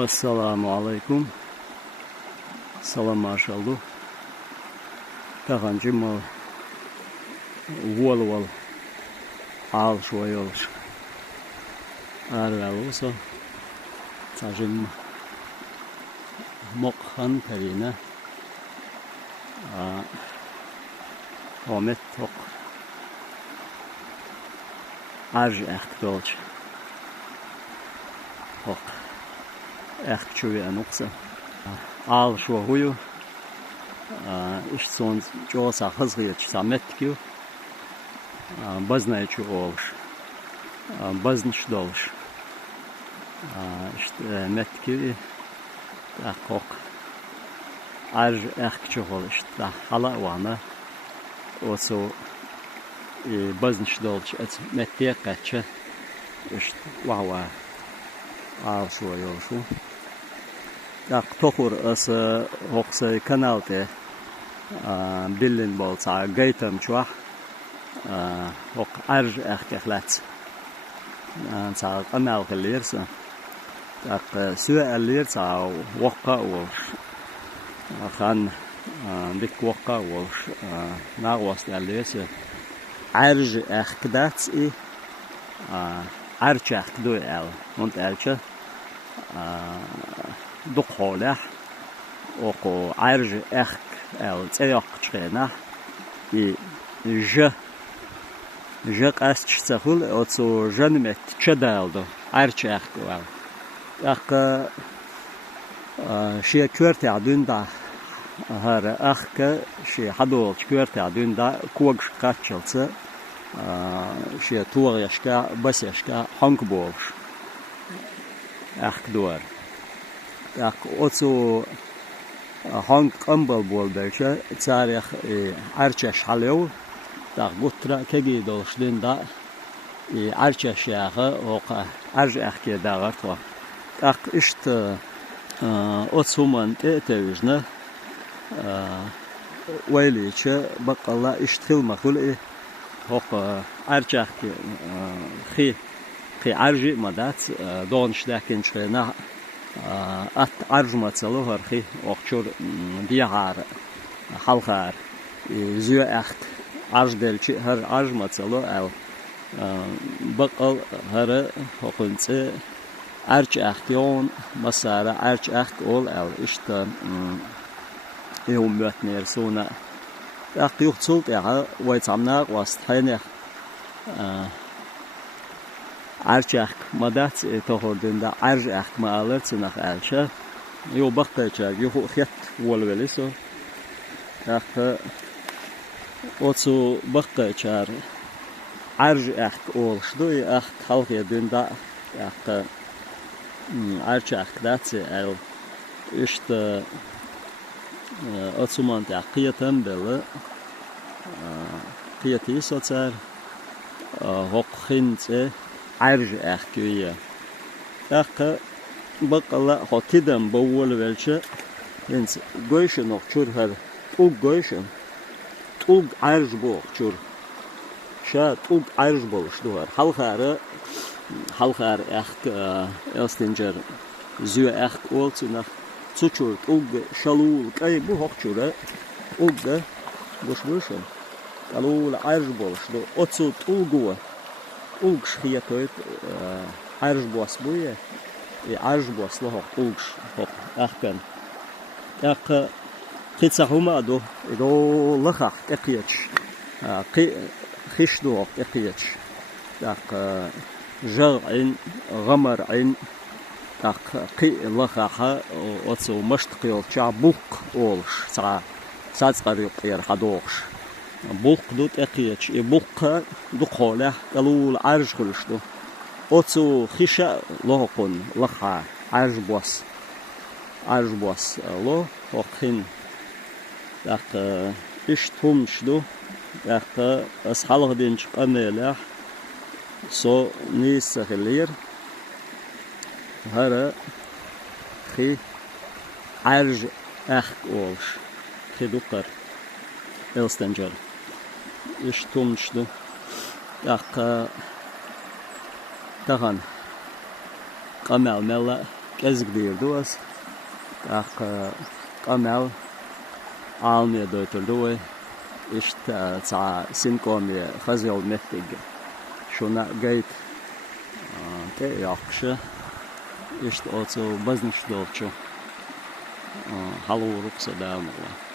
Assalamu alaikum. Salam maşallah. Tağancım o vol al şoy olur. Arvel olsa tağancım mokhan terine Ahmet tok arj echt dolç tok echt çöve anoksa al şu huyu işte son çoğusa hızlıca samet ki bazı çu olmuş bazı dolmuş işte metki kok arj echt çu olmuş da hala vana also bazı dolmuş metki kaçı işte wow al şu yol şu tohur as hoxsa kanalte bilin bolsa gaytam çuah hok arj erkehlat sa kanal gelirsa tak suelirsa wokka wolш khan dik wokka wolш na was elirsa arj erkdat arj erkdo el und elche دخوله وقو عرج أخك أو تياق تشينا ج قاستشتخول أو تو جنمت تشدالدو عرج أخك وال أخ شيء كورت عدون دا هر أخك شيء حدول كورت عدون دا كوغش قاتشلت شيء توغ يشكا بس يشكا حنك بولش أخك دوار tak oto hang ambal bol belche tarih archash halew tak gutra kegi dolshdin da archash yağı oqa arjah ke dağart va tak işte otsumant etevjna wayliche baqalla ishtil maqul oqa arjah ki arji madat donshdakin chena at arjmatsalı harxi oqçur bihar halqar züya echt arjdelçi her arjmatsalı el baqal her hoqunçı arç axtion masara arç axt ol el işte mötner sona yuxtsult ya waytsamna was hayne arjak madat tohordunda arjak maalar tsinaq alcha yo baqacha yo xet wolveliso axa otsu baqacha arjak olshdu ax halqedunda axa arjak datsi el işte otsumant aqiyatam bela qiyati sotsar hoqxinse arj erküye. Erke bakala hotidem bawol welche ins goyshe noch chur her ug goyshe ug arj bo chur shat ug arj bo shduar halkhar erk erstinger zu erk ol zu nach zuchur ug shalul kay bu hochchure ug boshboshe alul arj bo shdu otsu ugu Ulgš hietoit arjbos buye arjbos loh ulgš hok ahkan ak qitsahuma do lakhaq eqiyach khishdo eqiyach ak jar'in ghamar'in ak qi lakhaqa otso mashtqil chabuk olsh satsqariq yer hadoqsh Bulk doet ekietch, bulka dukhole, galul arjgulshdo. Otsu khisha lohokon lakha arjbos lo hokhin. Tak ishtumshdo, tak ashalgdinch qanelah so nisaglir. Hara khi arj akh olsh. Khidukar elstenger. İştumşdu. Dahan. Kamel mella ezgdīrdos, kamēl álmiedoitului ista ca sinkomi khazil mettig shuna gait te yakşı işte otu baznışdolçu haluruksa dağımla.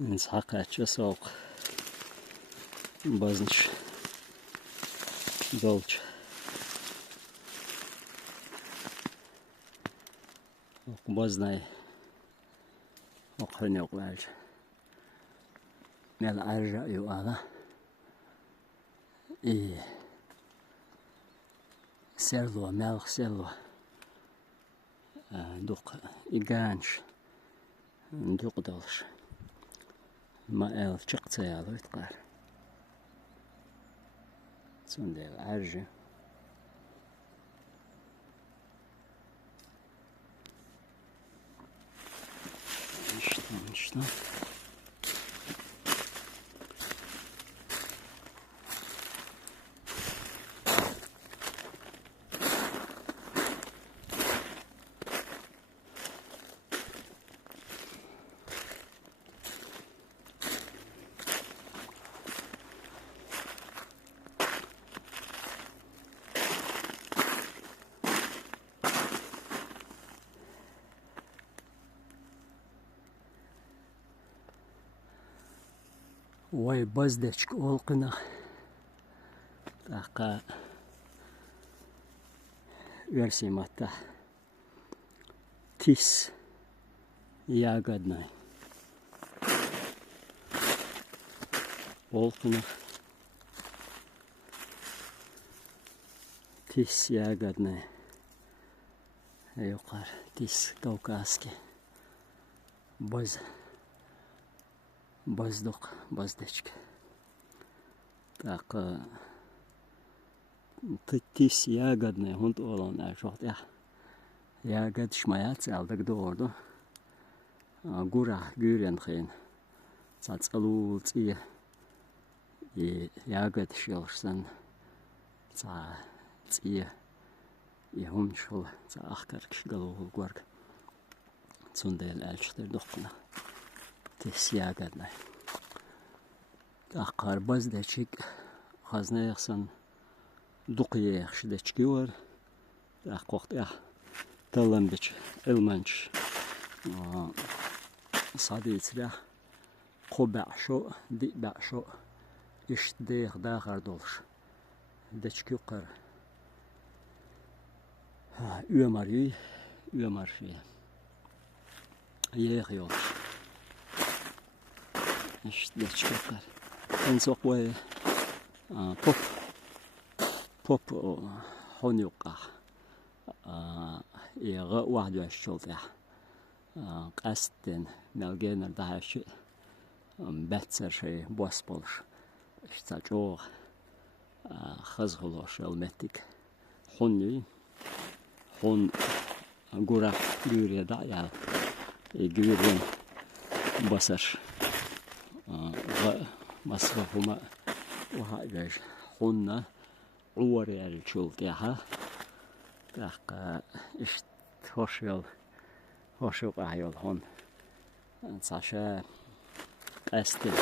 نسحقها سوق بازنش dolç baznay oqhani oqlaj mel arja yu ala serlo mel serlo duq igansh duq dolş ma el chiqsa yalo itqar Sondel arja İşte. Vay bazdeçk olqına taqa versimata tis ягодной olqına tis ягодной yuqar tis kavkazский Bazduq, bazdechk. Так, tis ягодный hunt olan şoht ya. Ягод şmayat aldık doğru. Gura güren xeyn. Çaçalu tsiye. Ягод şolsan. Tsiye. Hum şol. Axkar kişgalu gwarg. Sondel elçter doqna. Tis ягодной. Ақар баздечик хазна яхсан дуқия яхшидечки var. Ақоқт я таландеч элманч. Садицля қобашо дибашо иштех дахар долш. Дечки қар. Üemarşi. Yeğ yol. İşte çıkar. En çok ve pop honyoka. Yağı vahdu eşçolda. Qasten melgener daha şey betser şey bospolş. İşte çok xızgıloş elmettik. Honyu hon gura güre da ya güren basar. مصرفهما وهذا خنا عوري الشول تاعها تاق اشت هوشيل عيال هون صاشا قاستل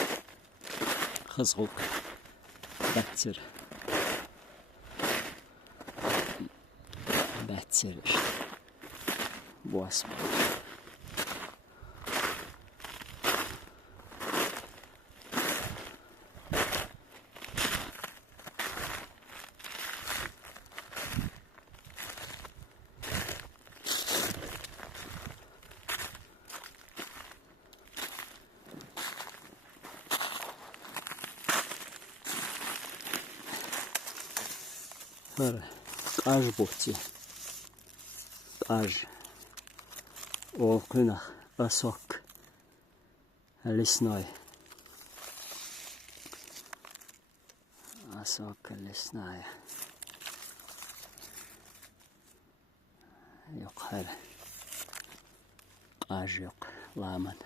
خزغوك باتسر بواسم Qaj bohti. Qaj. Olqına asok. Лесной. Asok лесная. Yok her. Qaj yok. Laman.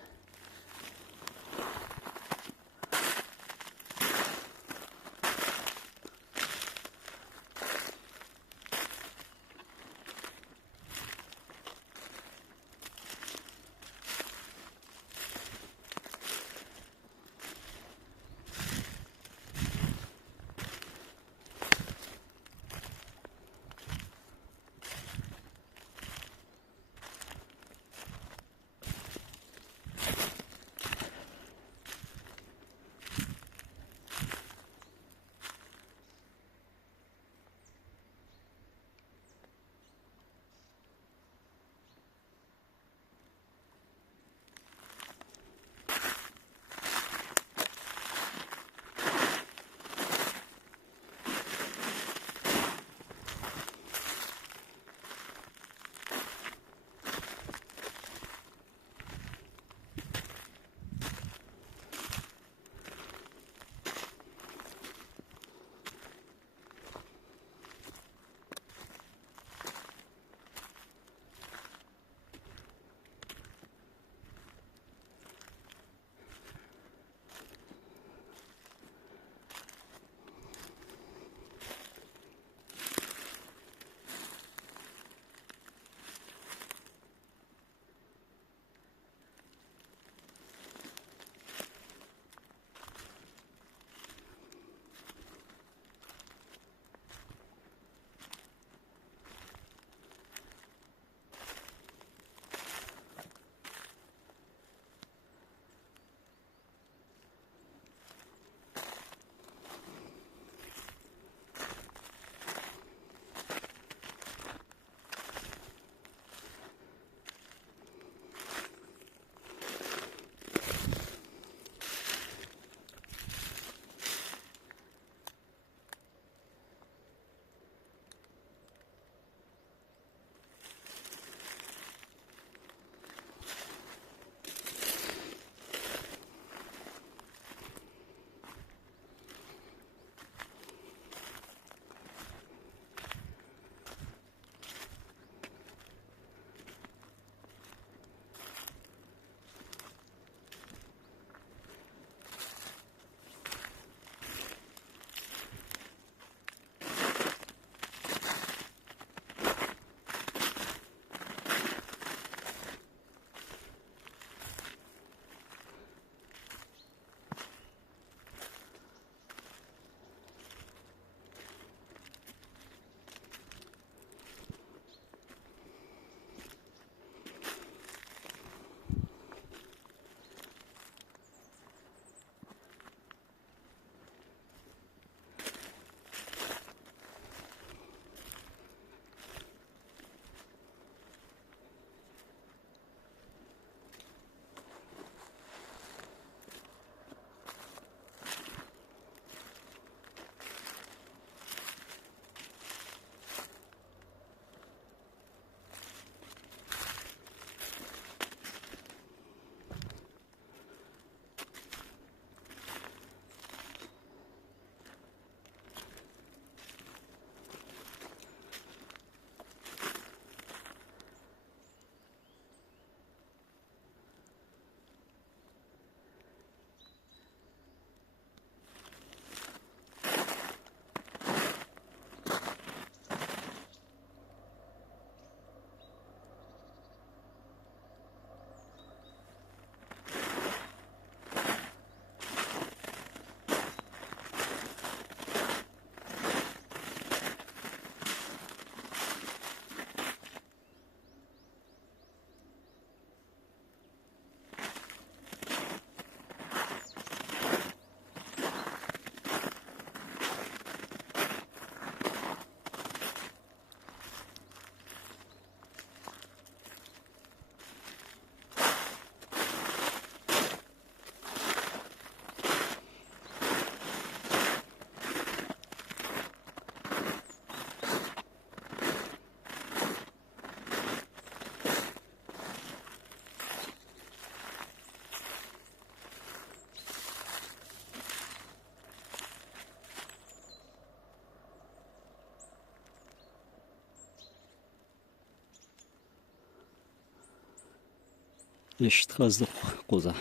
اشتخزق قوزا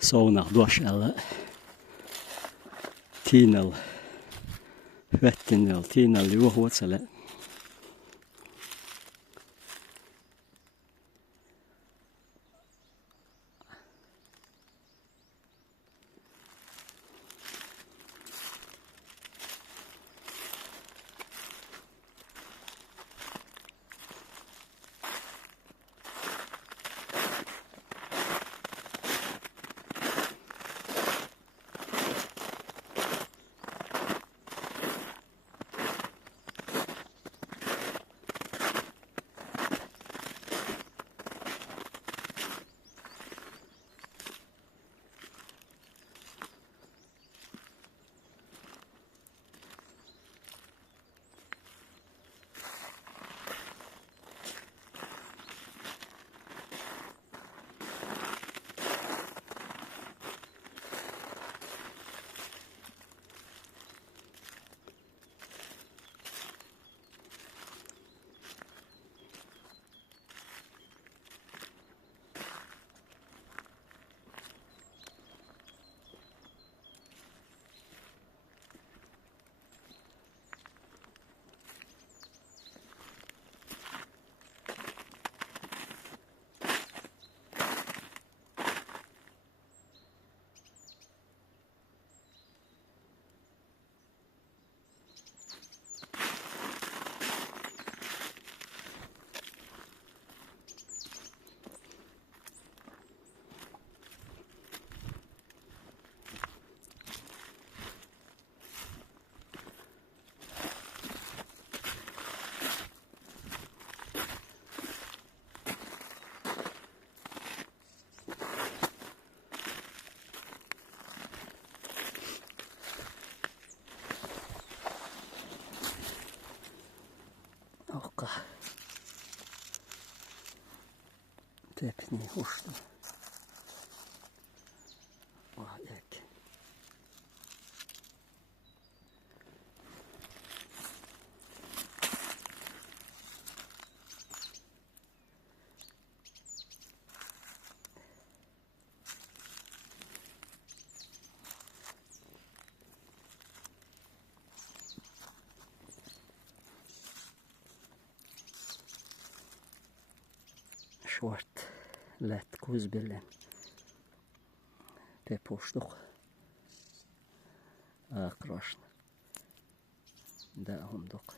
صونق دوش على تينل فتنل تينل يوه وصل أوقع تبني وشطة وهيك شورت لا تكوز بلن تبوشتوخ أقراشنا داهم دوق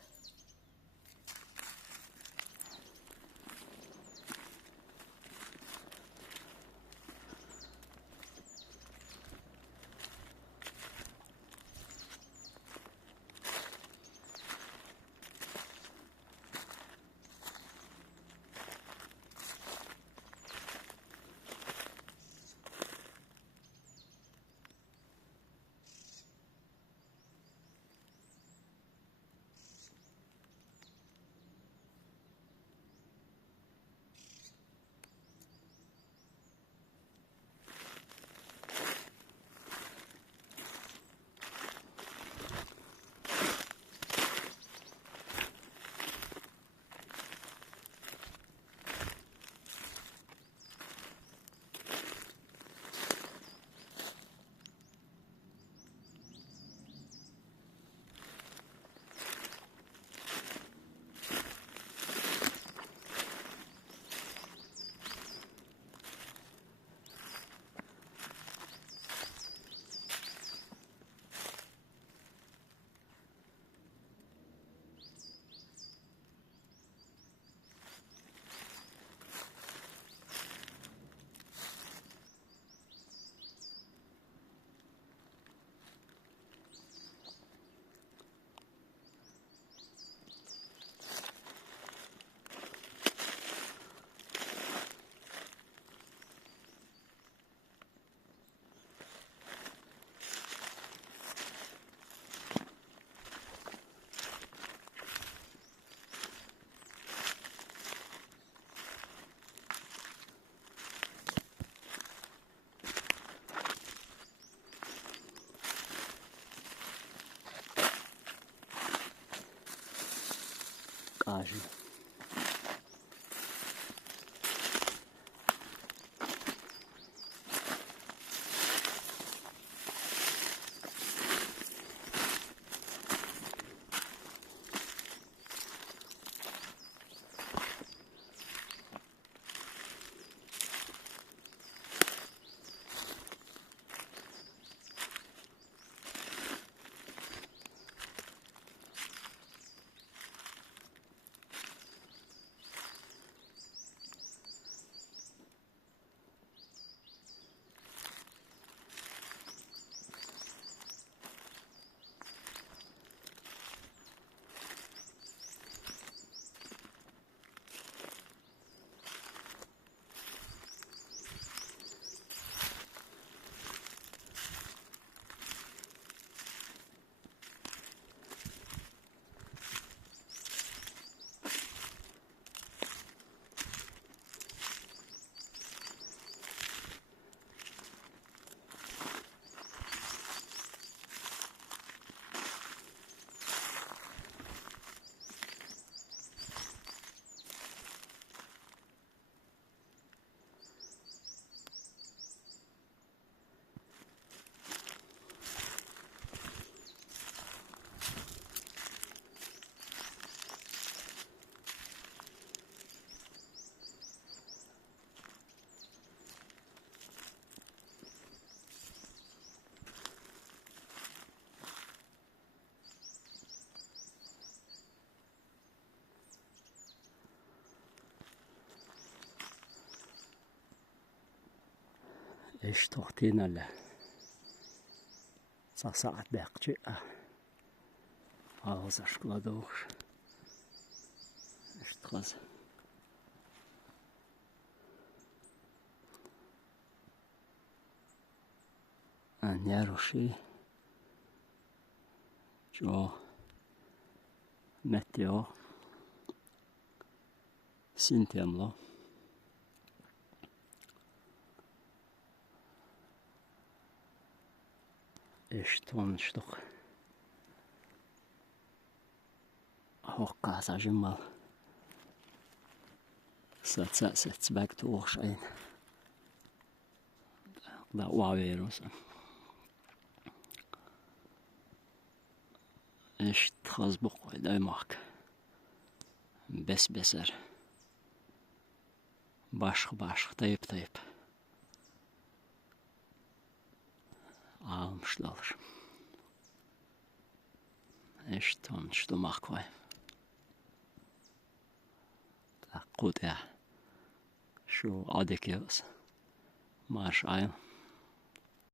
قاجي إيش تختينا له ساعة دقيقة هذا شكله دوش إيش تخز أنيروشي جو متيو سنتيملو إيش تونشتق هوقع جمال ست باك توغشين دا واويروس إيش تخز بقوي دايماك بسر باشخ طيب مش لالش إيش تونشتو ماكوي قوتها شو عادك يوس ماش عين